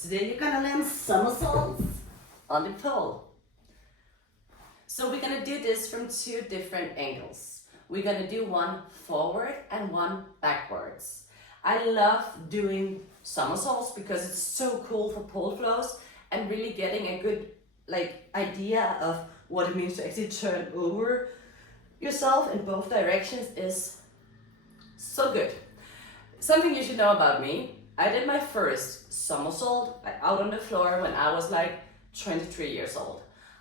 Today you're gonna learn somersaults on the pole. So we're gonna do this from two different angles. We're gonna do one forward and one backwards. I love doing somersaults because it's so cool for pole flows and really getting a good idea of what it means to actually turn over yourself in both directions is so good. Something you should know about me, I did my first somersault out on the floor when I was like 23 years old.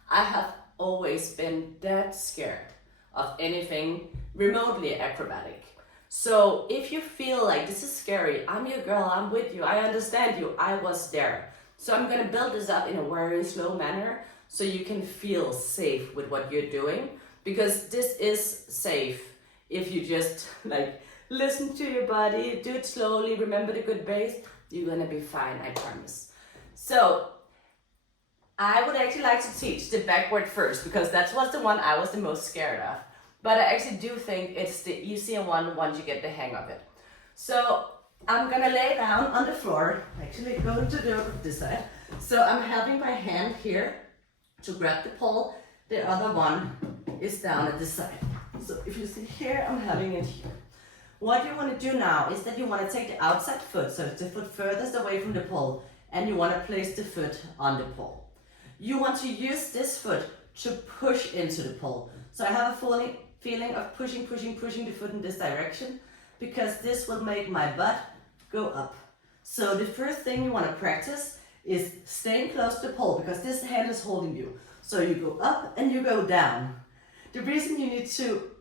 I have always been that scared of anything remotely acrobatic. So if you feel like this is scary, I'm your girl, I'm with you, I understand you, I was there. So I'm gonna build this up in a very slow manner so you can feel safe with what you're doing, because this is safe if you just listen to your body, do it slowly, remember the good base, you're gonna be fine, I promise. So I would actually like to teach the backward first because that was the one I was the most scared of. But I actually do think it's the easier one once you get the hang of it. So I'm gonna lay down on the floor, actually going to do it this side. So I'm having my hand here to grab the pole, the other one is down at this side. So if you see here, I'm having it here. What you want to do now is that you want to take the outside foot, so it's the foot furthest away from the pole, and you want to place the foot on the pole. You want to use this foot to push into the pole. So I have a feeling of pushing the foot in this direction, because this will make my butt go up. So the first thing you want to practice is staying close to the pole, because this hand is holding you. So you go up and you go down. The reason you need to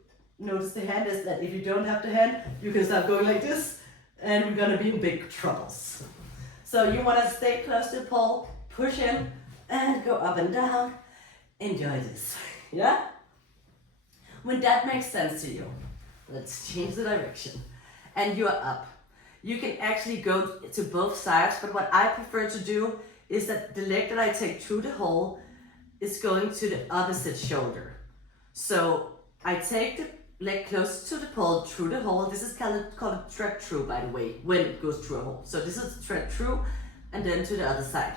notice the hand is that if you don't have the hand, you can start going like this, and we're gonna be in big troubles. So you wanna stay close to the pole, push in, and go up and down. Enjoy this, yeah? When that makes sense to you, let's change the direction. And you're up. You can actually go to both sides, but what I prefer to do is that the leg that I take through the hole is going to the opposite shoulder. So I take the leg close to the pole through the hole. This is called a thread through, by the way, when it goes through a hole. So this is thread through and then to the other side.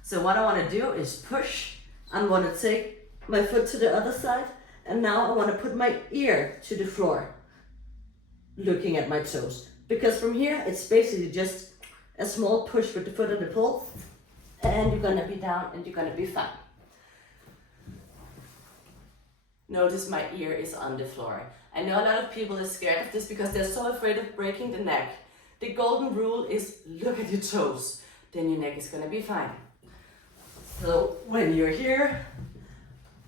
So what I want to do is push. I want to take my foot to the other side, and now I want to put my ear to the floor, looking at my toes. Because from here, it's basically just a small push with the foot on the pole, and you're gonna be down and you're gonna be fine. Notice my ear is on the floor. I know a lot of people are scared of this because they're so afraid of breaking the neck. The golden rule is look at your toes, then your neck is gonna be fine. So when you're here,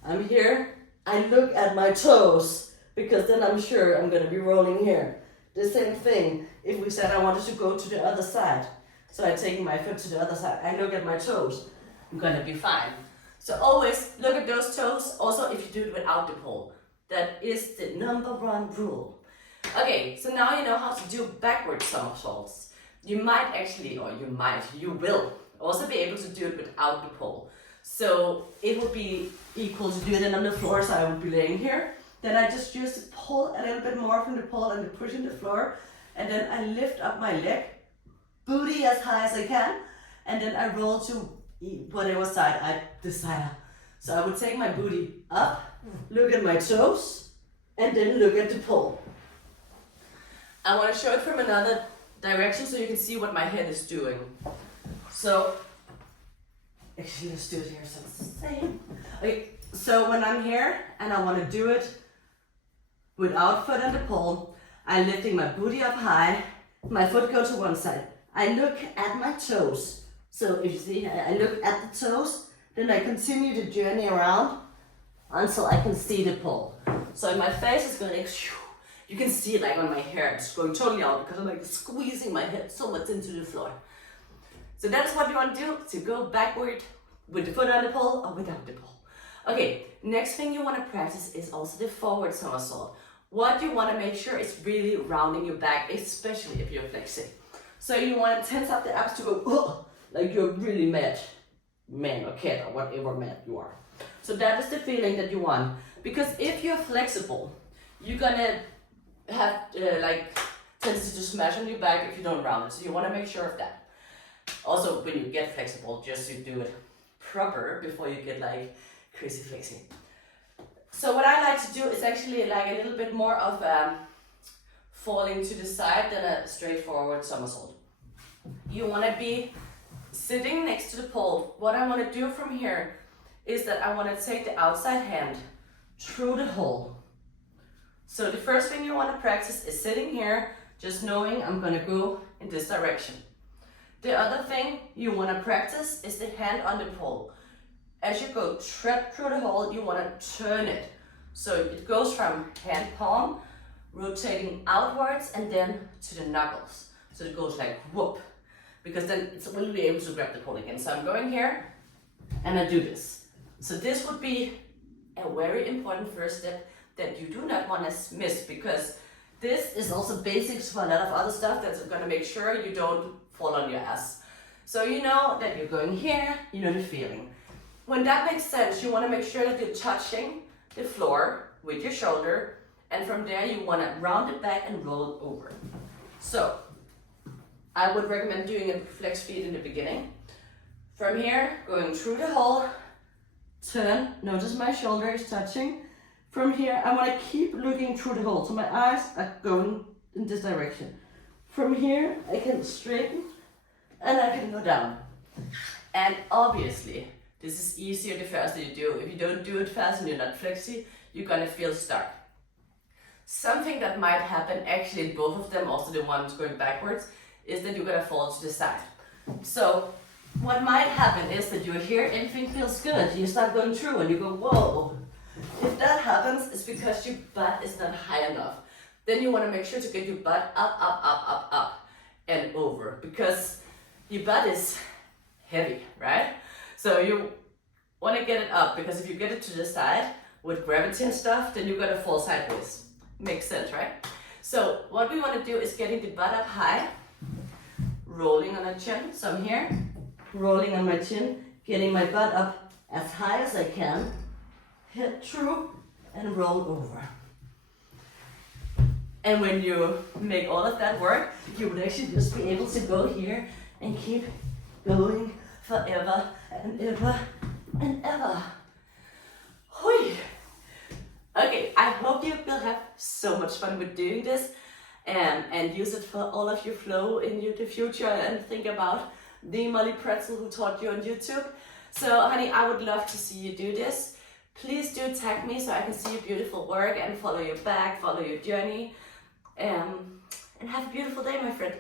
I'm here, I look at my toes, because then I'm sure I'm gonna be rolling here. The same thing if we said I wanted to go to the other side. So I'm taking my foot to the other side, I look at my toes, I'm gonna be fine. So always look at those toes, also if you do it without the pole. That is the #1 rule. Okay, so now you know how to do backward somersaults. You might actually, you will also be able to do it without the pole. So it would be equal to do it on the floor, so I would be laying here. Then I just use the pole a little bit more from the pole and push in the floor. And then I lift up my leg, booty as high as I can. And then I roll to whatever side I desire. So I would take my booty up, look at my toes, and then look at the pole. I want to show it from another direction so you can see what my head is doing. So, actually let's do it here so it's the same. Okay, so when I'm here and I want to do it without foot on the pole, I'm lifting my booty up high, my foot goes to one side. I look at my toes. So if you see, I look at the toes, then I continue the journey around until I can see the pole. So my face is going you can see it on my hair, it's going totally out because I'm squeezing my head so much into the floor. So that is what you want to do, to go backward with the foot on the pole or without the pole. Okay, next thing you want to practice is also the forward somersault. What you want to make sure is really rounding your back, especially if you're flexing. So you want to tense up the abs to go, ugh, like you're really mad, man or cat or whatever mad you are. So that is the feeling that you want. Because if you're flexible, you're gonna have tendency to smash on your back if you don't round it. So you want to make sure of that. Also, when you get flexible, just you do it proper before you get like crazy flexing. So what I like to do is actually like a little bit more of falling to the side than a straightforward somersault. You want to be sitting next to the pole. What I want to do from here is that I want to take the outside hand through the hole. So the first thing you want to practice is sitting here, just knowing I'm going to go in this direction. The other thing you want to practice is the hand on the pole. As you go thread through the hole, you want to turn it. So it goes from hand palm, rotating outwards, and then to the knuckles. So it goes like whoop, because then it will be able to grab the pole again. So I'm going here, and I do this. So this would be a very important first step that you do not want to miss, because this is also basics for a lot of other stuff that's going to make sure you don't fall on your ass. So you know that you're going here, you know the feeling. When that makes sense, you want to make sure that you're touching the floor with your shoulder, and from there you want to round it back and roll it over. So I would recommend doing a flex feet in the beginning. From here, going through the hole, turn, notice my shoulder is touching. From here, I want to keep looking through the hole, so my eyes are going in this direction. From here, I can straighten and I can go down. And obviously, this is easier the faster you do. If you don't do it fast and you're not flexy, you're gonna feel stuck. Something that might happen, actually in both of them, also the ones going backwards, is that you're gonna fall to the side. So what might happen is that you're here, everything feels good, you start going through and you go, whoa. If that happens, it's because your butt is not high enough. Then you want to make sure to get your butt up, and over, because your butt is heavy, right? So you want to get it up, because if you get it to the side with gravity and stuff, then you're going to fall sideways. Makes sense, right? So what we want to do is getting the butt up high, rolling on our chin. So I'm here, rolling on my chin, getting my butt up as high as I can, hit through and roll over. And when you make all of that work, you would actually just be able to go here and keep going forever and ever and ever. Hui. Okay, I hope you will have so much fun with doing this and use it for all of your flow in the future, and think about the Molly Pretzel who taught you on YouTube. So honey, I would love to see you do this. Please do tag me so I can see your beautiful work and follow your back, follow your journey. And have a beautiful day, my friend.